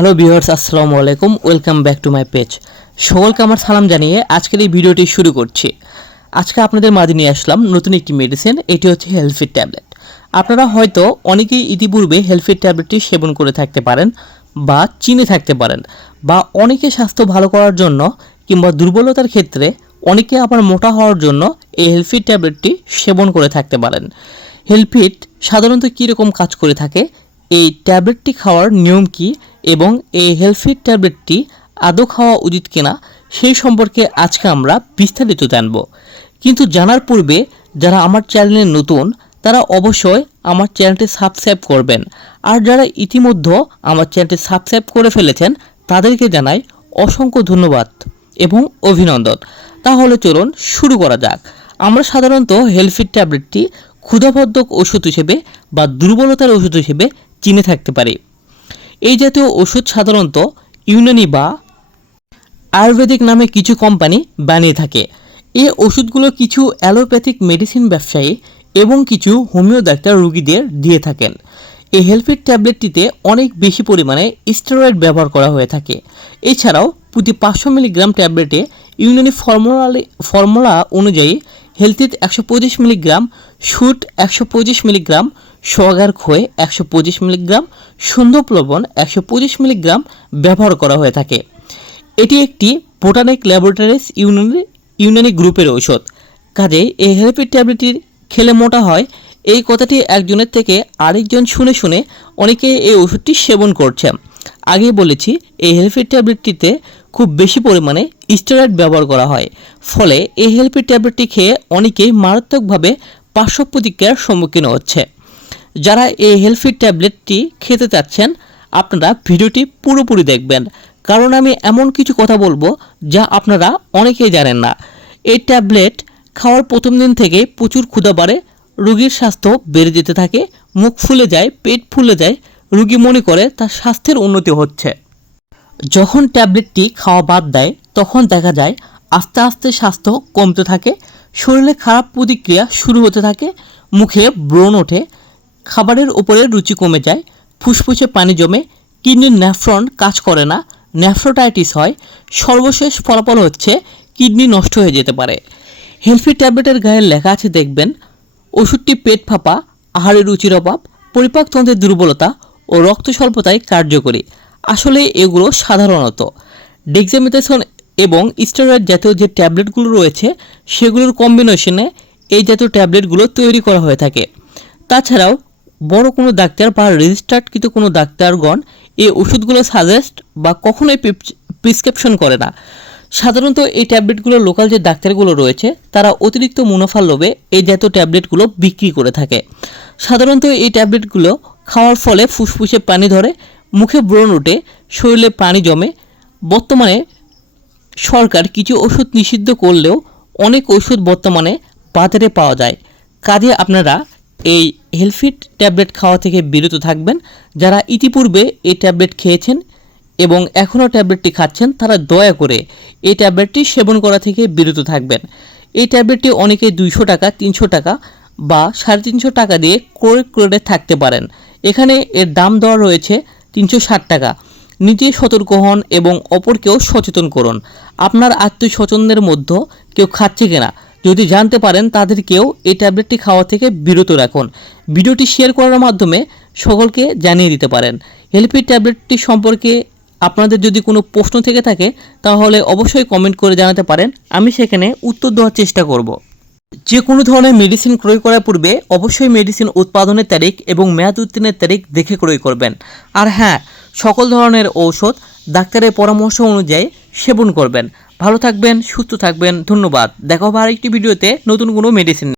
Hello viewers, আসসালামু আলাইকুম, welcome back to my page. সকলকে আমার সালাম জানিয়ে আজকের এই ভিডিওটি শুরু করছি। আজকে আপনাদের মাঝে নিয়ে আসলাম নতুন একটি মেডিসিন এটি হচ্ছে হেলফিট ট্যাবলেট আপনারা হয়তো অনেকেই ইতিপূর্বে হেলফিট ট্যাবলেটটি সেবন করে থাকতে পারেন বা চিনে থাকতে পারেন বা অনেকে স্বাস্থ্য ভালো করার জন্য কিংবা দুর্বলতার ক্ষেত্রে অনেকে আবার মোটা হওয়ার জন্য এই হেলফিট ট্যাবলেটটি সেবন করে থাকতে পারেন। হেলফিট সাধারণত কীরকম কাজ করে থাকে? এই ট্যাবলেটটি খাওয়ার নিয়ম কি এবং এই হেলফিট ট্যাবলেটটি আদৌ খাওয়া উচিত কিনা সেই সম্পর্কে আজকে আমরা বিস্তারিত জানব। কিন্তু জানার পূর্বে যারা আমার চ্যানেলে নতুন, তারা অবশ্যই আমার চ্যানেলটি সাবস্ক্রাইব করবেন। আর যারা ইতিমধ্যে আমার চ্যানেলটি সাবস্ক্রাইব করে ফেলেছেন, তাদেরকে জানাই অসংখ্য ধন্যবাদ এবং অভিনন্দন। তাহলে চলুন শুরু করা যাক। আমরা সাধারণত হেলফিট ট্যাবলেটটি ক্ষুধাবর্ধক ওষুধ হিসেবে বা দুর্বলতার ওষুধ হিসেবে চিনে থাকতে পারে। এই জাতীয় ওষুধ সাধারণত ইউনানি বা আয়ুর্বেদিক নামে কিছু কোম্পানি বানিয়ে থাকে। এই ওষুধগুলো কিছু অ্যালোপ্যাথিক মেডিসিন ব্যবসায়ী এবং কিছু হোমিও ডাক্তার রোগীদের দিয়ে থাকেন। এই হেলফিট ট্যাবলেটটিতে অনেক বেশি পরিমাণে স্টেরয়েড ব্যবহার করা হয়ে থাকে। এছাড়াও প্রতি পাঁচশো মিলিগ্রাম ট্যাবলেটে ইউনানি ফর্মুলা ফর্মুলা অনুযায়ী হেলথিত একশো পঁচিশ মিলিগ্রাম, শুট একশো পঁচিশ মিলিগ্রাম, সোয়াগার খোয়ে একশো পঁচিশ মিলিগ্রাম, সুন্দর লবণ একশো পঁচিশ মিলিগ্রাম ব্যবহার করা হয়ে থাকে। এটি একটি বোটানিক ল্যাবরেটরিজ ইউনানি ইউনানি গ্রুপের ঔষধ। কাজে এই হেলপিড ট্যাবলেটটি খেলে মোটা হয়। এই কথাটি একজনের থেকে আরেকজন শুনে শুনে অনেকে এই ওষুধটি সেবন করছে আগে বলেছি, এই হেলপিড ট্যাবলেটটিতে খুব বেশি পরিমাণে স্টেরয়েড ব্যবহার করা হয়। ফলে এই হেলপিড ট্যাবলেটটি খেয়ে অনেকেই মারাত্মকভাবে পার্শ্ব প্রতিক্রিয়ার সম্মুখীন হচ্ছে। যারা এই হেলফিট ট্যাবলেটটি খেতে চাচ্ছেন, আপনারা ভিডিওটি পুরোপুরি দেখবেন। কারণ আমি এমন কিছু কথা বলব যা আপনারা অনেকেই জানেন না। এই ট্যাবলেট খাওয়ার প্রথম দিন থেকে প্রচুর ক্ষুধা বাড়ে, রোগীর স্বাস্থ্য বেড়ে যেতে থাকে, মুখ ফুলে যায়, পেট ফুলে যায় রোগী মনে করে তার স্বাস্থ্যের উন্নতি হচ্ছে। যখন ট্যাবলেটটি খাওয়া বাদ দেয়, তখন দেখা যায় আস্তে আস্তে স্বাস্থ্য কমতে থাকে, শরীরে খারাপ প্রতিক্রিয়া শুরু হতে থাকে, মুখে ব্রণ ওঠে, খাবারের উপরে রুচি কমে যায়, ফুসফুসে পানি জমে, কিডনির ন্যাফ্রন কাজ করে না ন্যাফ্রোটাইটিস হয়, সর্বশেষ ফলাফল হচ্ছে কিডনি নষ্ট হয়ে যেতে পারে। হেলফি ট্যাবলেটের গায়ে লেখা আছে, দেখবেন, ওষুধটি পেট ফাঁপা, আহারের রুচির অভাব পরিপাকতন্ত্রের দুর্বলতা ও রক্ত স্বল্পতায় কার্যকরী। আসলে এগুলো সাধারণত। ডেক্সামেথাসন এবং স্টেরয়েড জাতীয় যে ট্যাবলেটগুলো রয়েছে, সেগুলোর কম্বিনেশনে এই জাতীয় ট্যাবলেটগুলো তৈরি করা হয়ে থাকে। তাছাড়াও, বড় কোনো ডাক্তার বা রেজিস্টার্ডকৃত কোনো ডাক্তারগণ এই ওষুধগুলো সাজেস্ট বা কখনোই প্রিসক্রিপশন করে না। সাধারণত এই ট্যাবলেটগুলো লোকাল যে ডাক্তারগুলো রয়েছে, তারা অতিরিক্ত মুনাফার লোভে এই জাতীয় ট্যাবলেটগুলো বিক্রি করে থাকে। সাধারণত এই ট্যাবলেটগুলো খাওয়ার ফলে ফুসফুসে পানি ধরে, মুখে ব্রণ ওঠে, শরীরে পানি জমে। বর্তমানে সরকার কিছু ওষুধ নিষিদ্ধ করলেও অনেক ওষুধ বর্তমানে বাজারে পাওয়া যায়। কাজে আপনারা এই হেলফিট ট্যাবলেট খাওয়া থেকে বিরত থাকবেন। যারা ইতিপূর্বে এই ট্যাবলেট খেয়েছেন এবং এখনও ট্যাবলেটটি খাচ্ছেন, তারা দয়া করে এই ট্যাবলেটটি সেবন করা থেকে বিরত থাকবেন। এই ট্যাবলেটটি অনেকে দুইশো টাকা, তিনশো টাকা বা সাড়ে তিনশো টাকা দিয়ে ক্রয় করে থাকতে পারেন। এখানে এর দাম দেওয়া রয়েছে তিনশো ষাট টাকা। নিজে সতর্ক হন এবং অপরকেও সচেতন করুন। আপনার আত্মীয় স্বজনদের মধ্যে কেউ খাচ্ছে কিনা, যদি জানতে পারেন তাদেরকেও এই ট্যাবলেটটি খাওয়া থেকে বিরত রাখুন। ভিডিওটি শেয়ার করার মাধ্যমে সকলকে জানিয়ে দিতে পারেন। হেলপি ট্যাবলেটটি সম্পর্কে আপনাদের যদি কোনো প্রশ্ন থেকে থাকে, তাহলে অবশ্যই কমেন্ট করে জানাতে পারেন। আমি সেখানে উত্তর দেওয়ার চেষ্টা করব। যে কোনো ধরনের মেডিসিন ক্রয় করার পূর্বে অবশ্যই মেডিসিন উৎপাদনের তারিখ এবং মেয়াদ উত্তীর্ণের তারিখ দেখে ক্রয় করবেন। আর হ্যাঁ সকল ধরনের ঔষধ ডাক্তারের পরামর্শ অনুযায়ী সেবন করবেন। ভালো থাকবেন, সুস্থ থাকবেন, ধন্যবাদ। দেখা হবে আরেকটি ভিডিওতে নতুন কোনো মেডিসিন